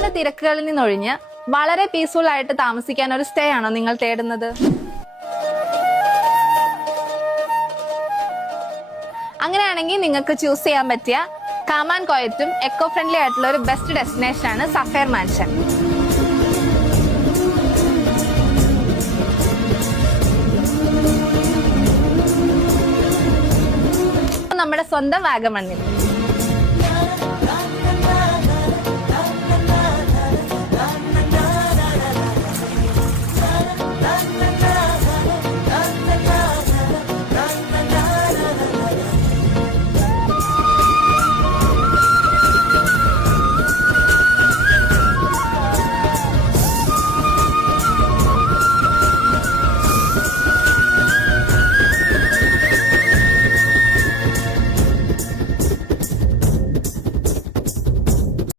നഗരത്തിന്റെ തിരക്കുകളിൽ നിന്നൊഴിഞ്ഞ് വളരെ പീസ്ഫുൾ ആയിട്ട് താമസിക്കാൻ ഒരു സ്റ്റേ ആണോ നിങ്ങൾ തേടുന്നത്? അങ്ങനെയാണെങ്കിൽ നിങ്ങൾക്ക് ചൂസ് ചെയ്യാൻ പറ്റിയ കാം ആൻഡ് ക്വയറ്റും എക്കോ ഫ്രണ്ട്ലി ആയിട്ടുള്ള ഒരു ബെസ്റ്റ് ഡെസ്റ്റിനേഷൻ ആണ് സഫയർ മാൻഷൻ. നമ്മുടെ സ്വന്തം വാഗമണ്ണിൽ